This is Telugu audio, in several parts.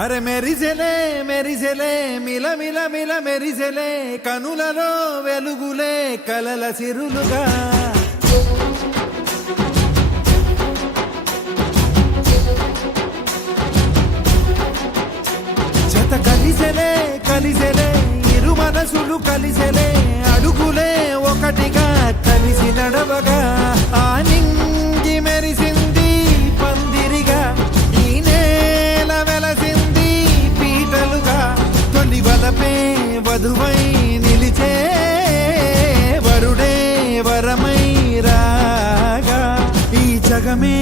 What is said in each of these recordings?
అరే మెరిసెలే మెరిసెలే మిల మిల మిల మెరిసెలే కనులలో వెలుగులే కలల సిరులుగా జత కలిసెలే కలిసెలే ఇరు మనసులు కలిసెలే అడుగులే ఒకటిగా కలిసి నడవగా ఆ నింగి మెరిసింది పందిరిగా ఈ నేల వెలసింది పీటలుగా తొలి వలపే వధువై నిలిచే వరుడే వరమై రాగా ఈ జగమే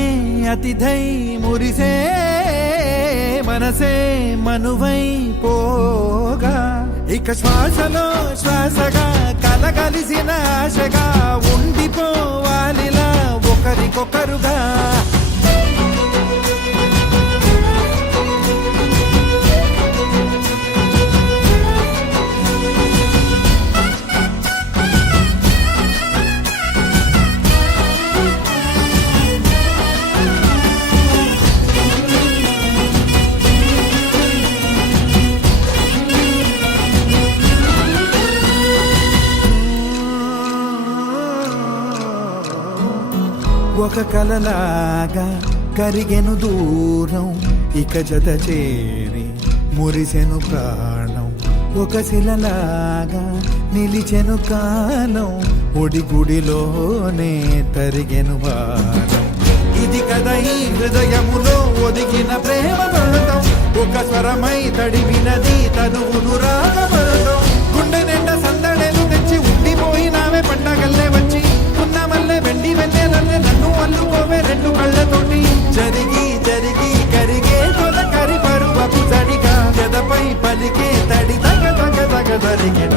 అతిథై మురిసే మనసే మనువై పోగా ఇక శ్వాసలో శ్వాసగా కలగలిసిన ఆశగా ఉండిపోవాలిలా ఒకరికొకరుగా ఒక కలలాగా కరిగెను దూరం ఇక జత చేరి మురిసెను ప్రాణం ఒక శిలలాగా నిలిచెను కాలం ఒడిగుడిలోనే తరిగెను వారం ఇది కదా ఈ హృదయములో ఒదిగిన ప్రేమ పడతాం ఒక స్వరమై తడివినది తనువును రాగపడతాం గుండె నిండా సందడేలు తెచ్చి ఉండిపోయినావే పండగల్లే వచ్చి ఉన్నమల్లే వెండి వెన్నెలల్లే నన్ను అల్లుకోవే రెండు కళ్ళతోటి జరిగి జరిగి కరిగే తొల కరి పరువపు జడిగా గదపై పలికే తడి తగ తగ తగ జరిగిన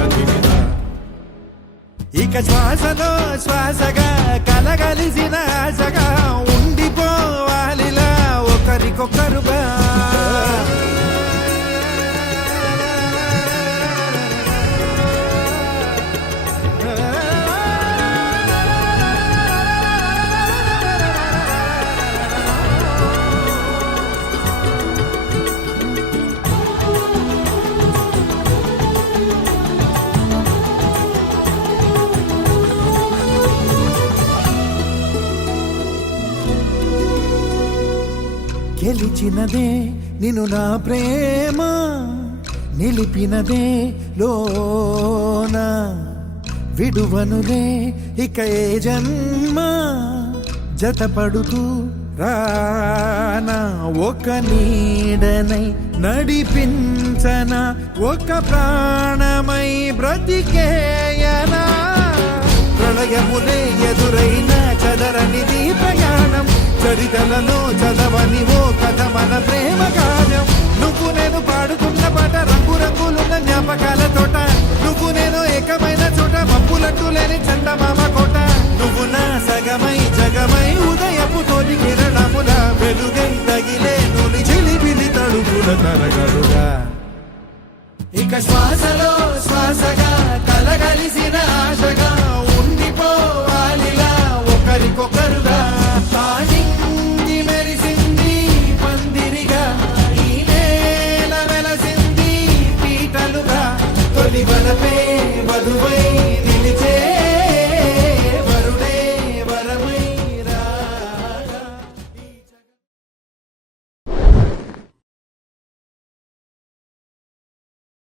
ఇక శ్వాసలో శ్వాసగా కలగలిసిన ఆశగా ఉండిపోవాలిలా ఒకరికొకరుగా గెలిచినదే నిన్ను నా ప్రేమ నిలిపినదే లోన విడువనులే ఇక ఏ జన్మ జతపడుతూ రానా ఒక నీడనై నడిపించన ఒక ప్రాణమై బ్రతికేయనా ప్రళయములే ఎదురైన చదరనిది ప్రయాణం చరితలలో చదవని ఓ కథ మన ప్రేమ కార్యం నువ్వు నేను పాడుకున్న పాట రంగు రంగులున్న జ్ఞాపకాల తోట నువ్వు నేను ఏకమైన చోట మబ్బులట్టు లేని చందమామ కోట నువ్వు నా సగమై జగమై ఉదయపు తోలి కిరణముల వెలుగై తగిలే నులి చిలిపిలి తడుపుల తరగలుగా ఇక శ్వాసలో శ్వాసగా కలగలిసిన ఆశగా ఉండిపోవాలిలా ఒకరికొకరుగా మెరిసింది పందిరిగా ఈ నేల వెలసింది పీటలుగా తొలి వలపే వధువై